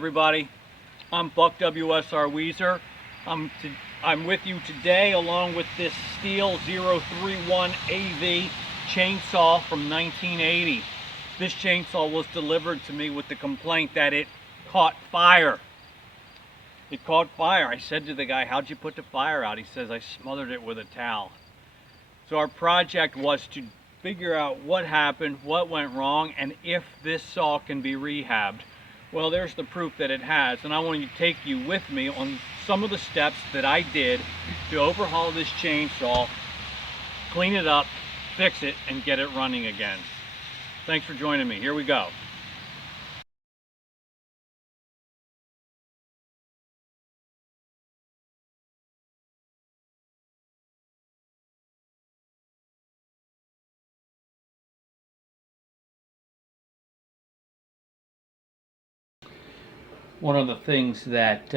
everybody. I'm Buck WSR Weezer. I'm with you today along with this STIHL 031 AV chainsaw from 1980. This chainsaw was delivered to me with the complaint that it caught fire. It caught fire. I said to the guy, "How'd you put the fire out?" He says, "I smothered it with a towel." So our project was to figure out what happened, what went wrong, and if this saw can be rehabbed. Well, there's the proof that it has, and I want to take you with me on some of the steps that I did to overhaul this chainsaw, clean it up, fix it, and get it running again. Thanks for joining me. Here we go. One of the things that,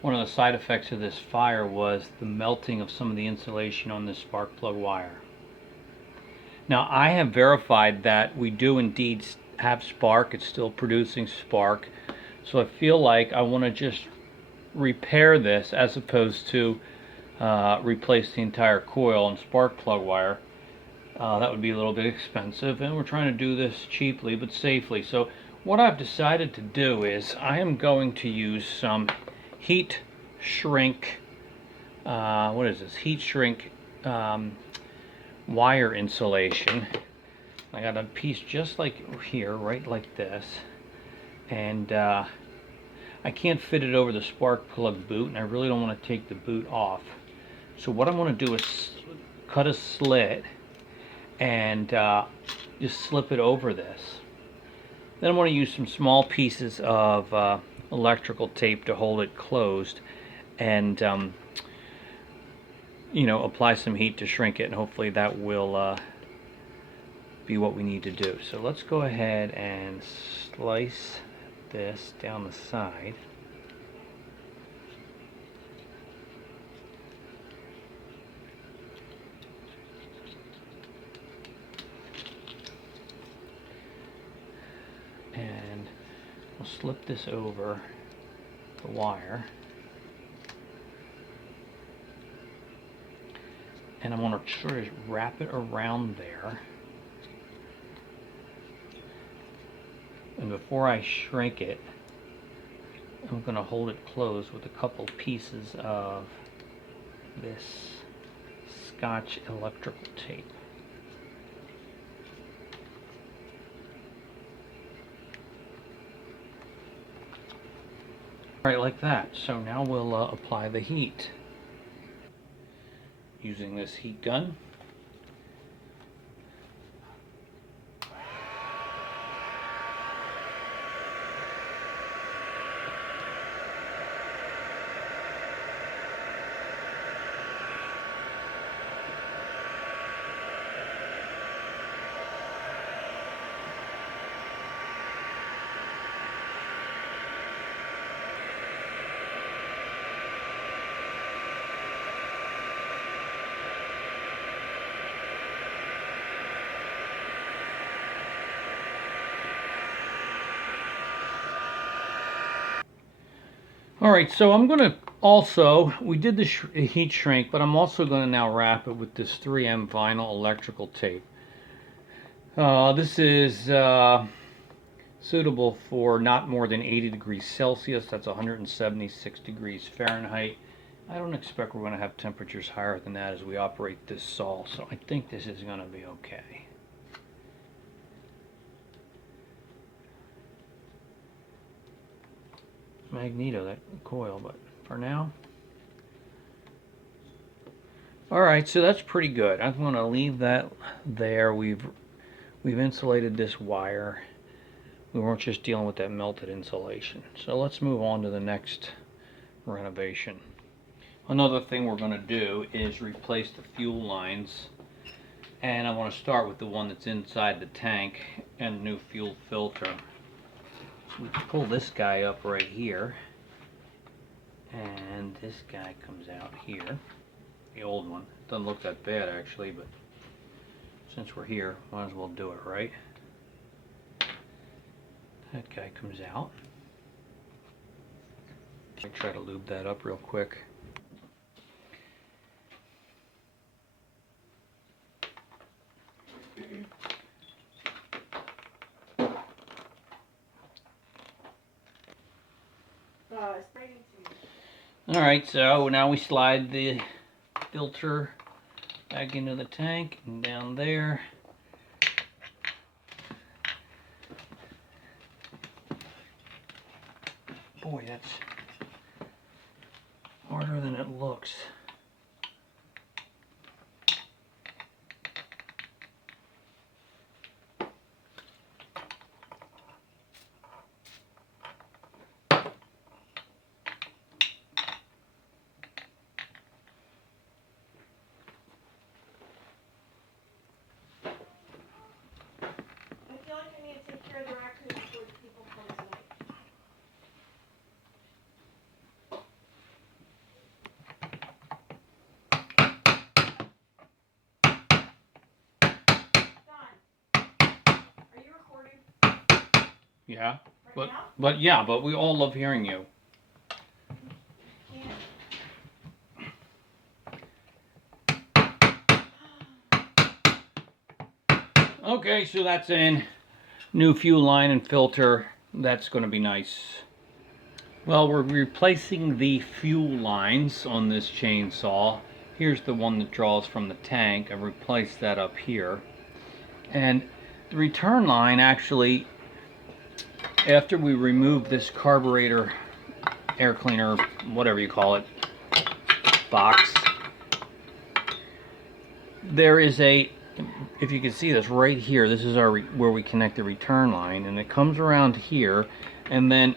one of the side effects of this fire was the melting of some of the insulation on this spark plug wire. Now I have verified that we do indeed have spark. It's still producing spark. So I feel like I want to just repair this as opposed to replace the entire coil and spark plug wire. That would be a little bit expensive, and we're trying to do this cheaply but safely. So what I've decided to do is I am going to use some heat shrink, what is this? Heat shrink wire insulation. I got a piece just like here, right like this, and I can't fit it over the spark plug boot, and I really don't want to take the boot off. So what I'm going to do is cut a slit and just slip it over this. Then I'm going to use some small pieces of electrical tape to hold it closed, and you know, apply some heat to shrink it, and hopefully that will be what we need to do. So let's go ahead and slice this down the side. And we'll slip this over the wire. And I'm going to sort of wrap it around there. And before I shrink it, I'm going to hold it closed with a couple pieces of this Scotch electrical tape. Right, like that. So now we'll apply the heat using this heat gun. Alright, so I'm going to also, we did the heat shrink, but I'm also going to now wrap it with this 3M vinyl electrical tape. This is suitable for not more than 80 degrees Celsius, that's 176 degrees Fahrenheit. I don't expect we're going to have temperatures higher than that as we operate this saw, so I think this is going to be okay. Magneto, that coil, but for now. Alright, so that's pretty good. I'm going to leave that there. We've insulated this wire. We weren't just dealing with that melted insulation. So let's move on to the next renovation. Another thing we're going to do is replace the fuel lines, and I want to start with the one that's inside the tank and new fuel filter. We pull this guy up right here, and this guy comes out here, the old one. Doesn't look that bad actually, but since we're here, might as well do it, right? That guy comes out. Let me try to lube that up real quick. Alright, so now we slide the filter back into the tank and down there. Boy, that's harder than it looks. Yeah, but yeah, but we all love hearing you. Okay, so that's in. New fuel line and filter. That's going to be nice. Well, we're replacing the fuel lines on this chainsaw. Here's the one that draws from the tank. I've replaced that up here. And the return line actually, after we remove this carburetor air cleaner, whatever you call it, box, there is a, if you can see this right here, this is our where we connect the return line, and it comes around here and then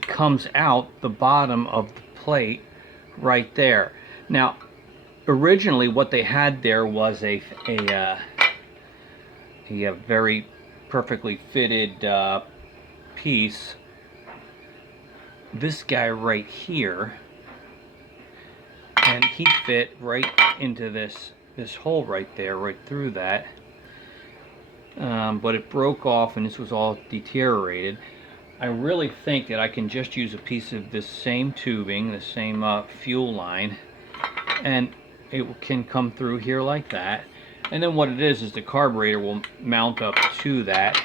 comes out the bottom of the plate right there. Now, originally what they had there was a very perfectly fitted piece. This guy right here, and he fit right into this hole right there, right through that. But it broke off and this was all deteriorated. I really think that I can just use a piece of this same tubing, the same fuel line, and it can come through here like that. And then what it is the carburetor will mount up to that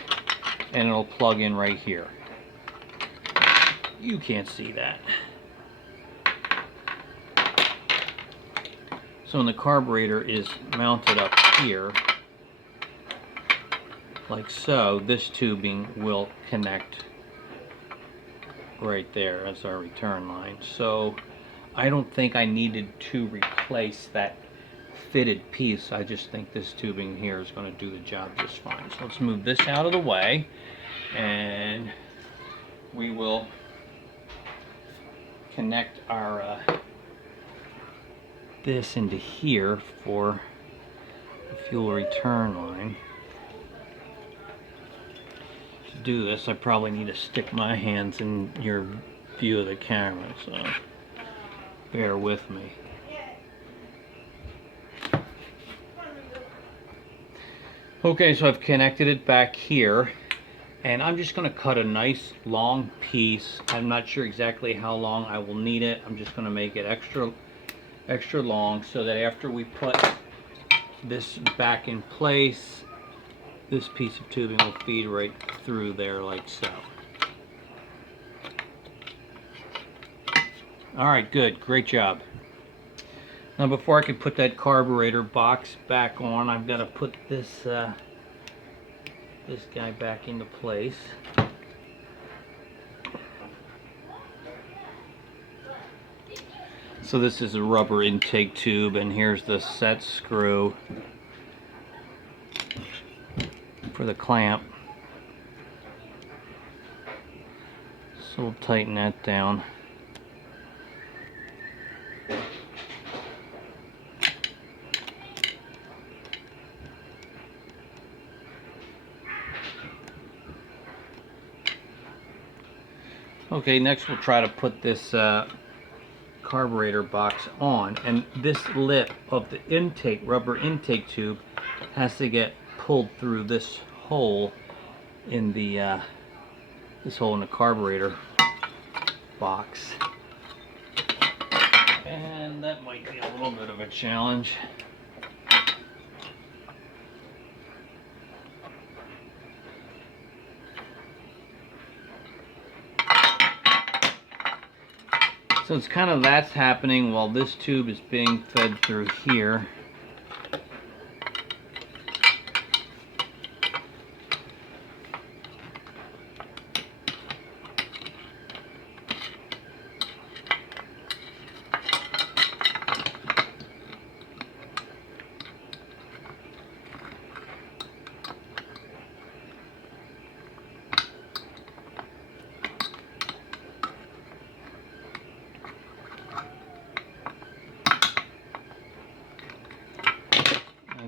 and it'll plug in right here. You can't see that. So when the carburetor is mounted up here, like so, this tubing will connect right there as our return line. So I don't think I needed to replace that fitted piece. I just think this tubing here is going to do the job just fine. So let's move this out of the way and we will connect our this into here for the fuel return line. To do this, I probably need to stick my hands in your view of the camera, so bear with me. Okay, so I've connected it back here, and I'm just going to cut a nice long piece. I'm not sure exactly how long I will need it. I'm just going to make it extra long so that after we put this back in place, this piece of tubing will feed right through there like so. Alright, good, great job. Now before I can put that carburetor box back on, I've got to put this this guy back into place. So this is a rubber intake tube, and here's the set screw for the clamp. So we'll tighten that down. Okay, next we'll try to put this carburetor box on, and this lip of the intake, rubber intake tube, has to get pulled through this hole in the carburetor box. And that might be a little bit of a challenge. So it's kind of that's happening while this tube is being fed through here.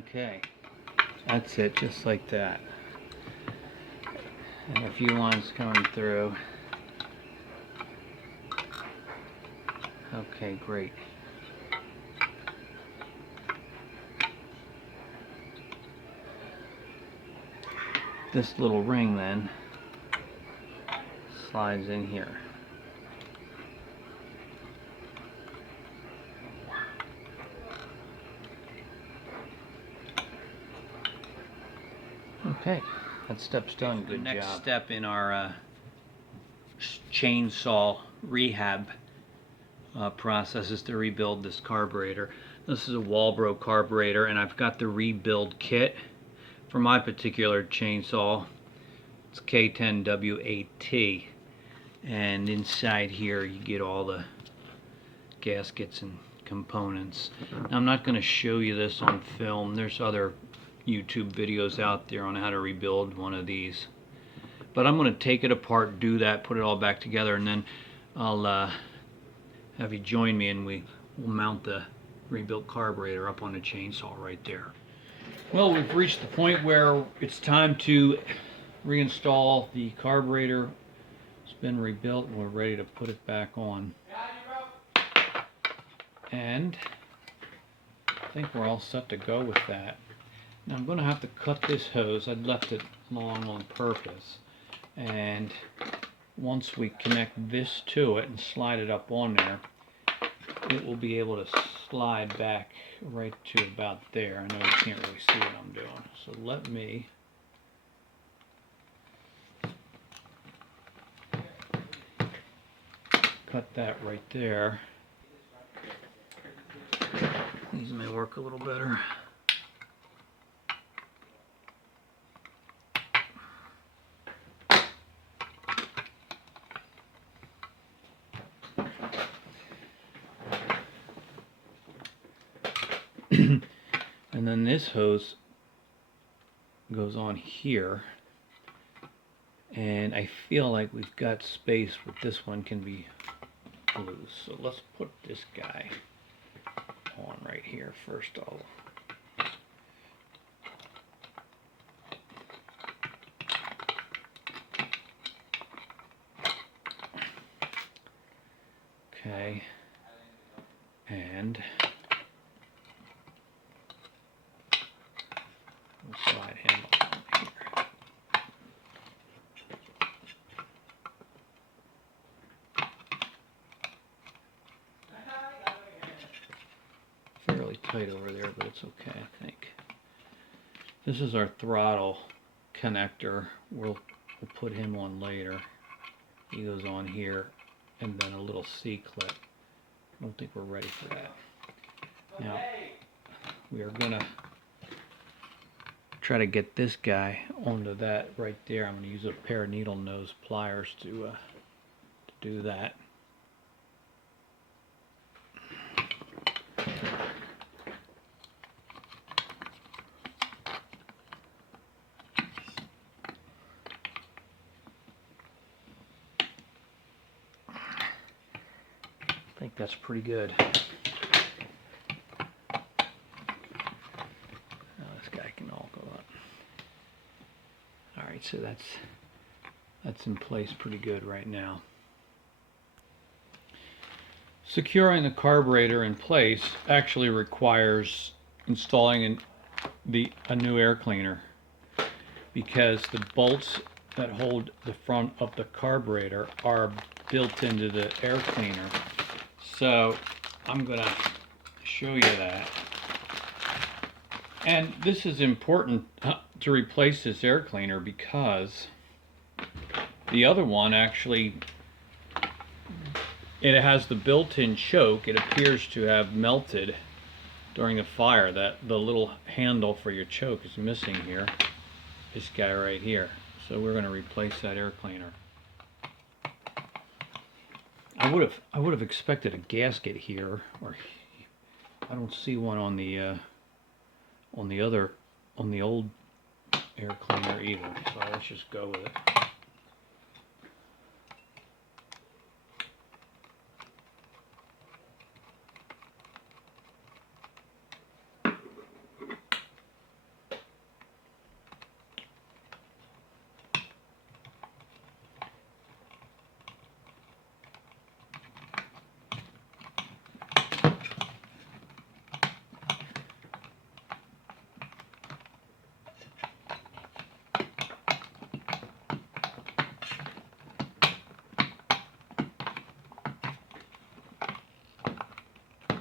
Okay, that's it, just like that. And a few lines coming through. Okay, great. This little ring then slides in here. Okay, that step's done. Good job. The next step in our chainsaw rehab process is to rebuild this carburetor. This is a Walbro carburetor, and I've got the rebuild kit for my particular chainsaw. It's K10W8T, and inside here you get all the gaskets and components. Now, I'm not going to show you this on film. There's other YouTube videos out there on how to rebuild one of these, but I'm going to take it apart, do that, put it all back together, and then I'll have you join me and we'll mount the rebuilt carburetor up on the chainsaw right there. Well, we've reached the point where it's time to reinstall the carburetor. It's been rebuilt and we're ready to put it back on. And I think we're all set to go with that. Now I'm going to have to cut this hose. I'd left it long on purpose. And once we connect this to it and slide it up on there, it will be able to slide back right to about there. I know you can't really see what I'm doing. So let me cut that right there. These may work a little better. And then this hose goes on here, and I feel like we've got space, but this one can be loose. So let's put this guy on right here first of all. Okay, and we'll slide him on here. Fairly tight over there, but it's okay, I think. This is our throttle connector. We'll put him on later. He goes on here, and then a little C-clip. I don't think we're ready for that. Now, we are going to try to get this guy onto that right there. I'm going to use a pair of needle nose pliers to do that. I think that's pretty good. Now this guy can all go up. Alright, so that's in place pretty good right now. Securing the carburetor in place actually requires installing a new air cleaner, because the bolts that hold the front of the carburetor are built into the air cleaner. So I'm gonna show you that. And this is important to replace this air cleaner because the other one actually, it has the built-in choke. It appears to have melted during the fire. That the little handle for your choke is missing here. This guy right here. So we're going to replace that air cleaner. I would have expected a gasket here, or I don't see one on the old air cleaner either. So let's just go with it.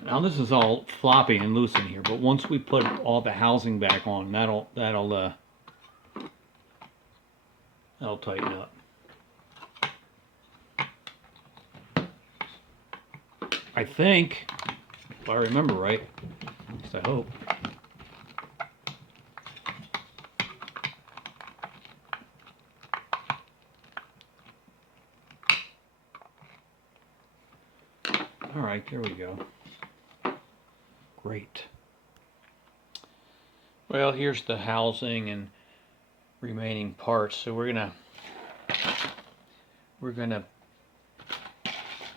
Now this is all floppy and loose in here, but once we put all the housing back on, that'll tighten up. I think, if I remember right, at least I hope. All right, there we go. Great. Well, here's the housing and remaining parts. So we're gonna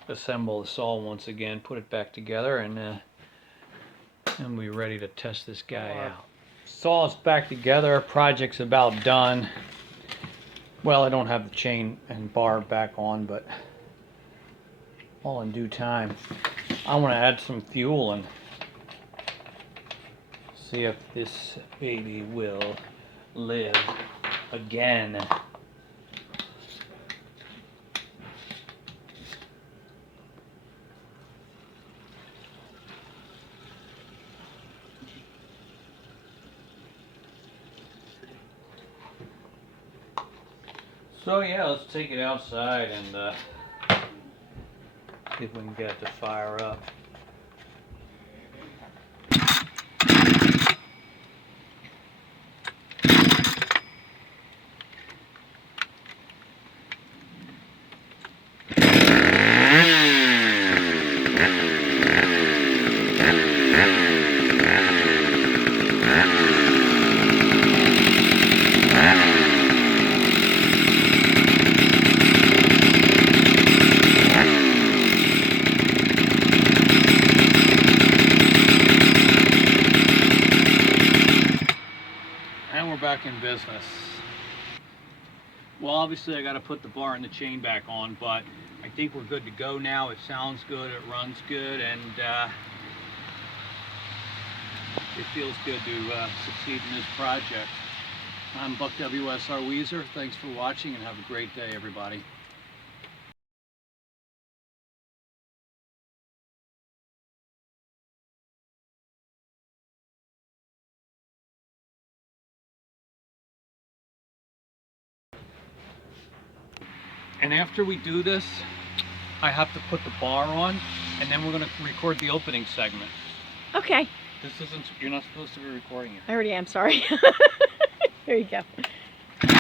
assemble this all once again, put it back together, and we're ready to test this guy out. Saw us back together. Project's about done. Well, I don't have the chain and bar back on, but all in due time. I want to add some fuel and see if this baby will live again. So yeah, let's take it outside and see if we can get it to fire up. And we're back in business. Well, obviously I got to put the bar and the chain back on, but I think we're good to go now. It sounds good, it runs good, and it feels good to succeed in this project. I'm Buck WSR Weezer. Thanks for watching and have a great day, everybody. And after we do this, I have to put the bar on, and then we're going to record the opening segment. Okay. This isn't, you're not supposed to be recording it. I already am, sorry. There you go.